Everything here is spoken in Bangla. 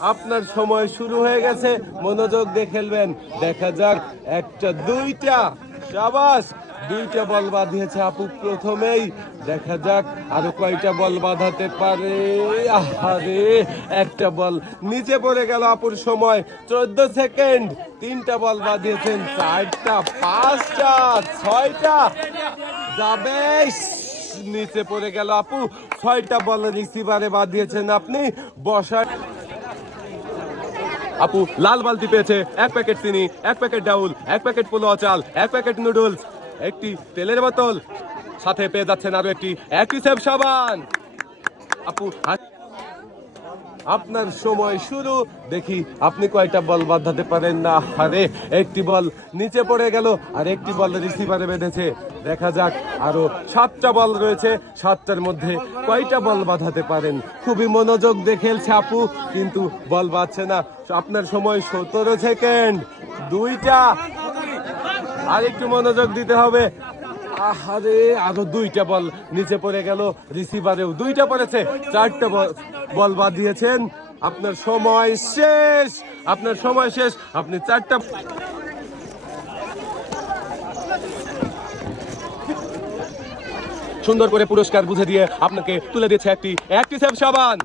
আপনার সময় শুরু হয়ে গেছে, মনোযোগ দিয়ে খেলবেন। দেখা যাক, একটা দুইটা, শাবাশ, দুইটা বল বাঁধিয়েছে আপু প্রথমেই। দেখা যাক আরো কয়টা বল বাঁধাতে পারে। আরে একটা বল নিচে পড়ে গেল আপুর সময় 14 সেকেন্ড। তিনটা বল বাঁধিয়েছেন, চারটা, পাঁচটা, ছয়টা, যাবে, নিচে পড়ে গেল আপু। ছয়টা বল রিসিভারে বাঁধিয়েছেন আপনি। বসার আপু লাল বালতি পেয়েছে, এক প্যাকেট চিনি, এক প্যাকেট ডাউল, এক প্যাকেট পোলোয়া চাল, এক প্যাকেট নুডলস, একটি তেলের বোতল, সাথে পেয়ে যাচ্ছেন আরো একটি অ্যাক্টিসেভ সাবান। আপু আপনার সময় শুরু। দেখি আপনি কয়টা বল বাঁধাতে পারেন না। আরে একটি বল নিচে পড়ে গেল, আর একটি বল রিসিভারে বেঁধেছে। দেখা যাক আরো 7টা বল রয়েছে, 7টার মধ্যে কয়টা বল বাঁধাতে পারেন। খুবই মনোযোগ দিয়ে খেলছে আপু, কিন্তু বল বাঁধছে না। আপনার সময় 17 সেকেন্ড। দুইটা, আর একটু মনোযোগ দিতে হবে। আরে আরো দুইটা বল নিচে পড়ে গেল, রিসিভারেও দুইটা পড়েছে। 4টা বল বাদ দিয়েছেন। আপনার সময় শেষ, আপনার সময় শেষ। আপনি 4টা সুন্দর করে পুরস্কার বুঝে দিয়ে আপনাকে তুলে দিয়েছে একটি অ্যাক্টিসেভ সাবান।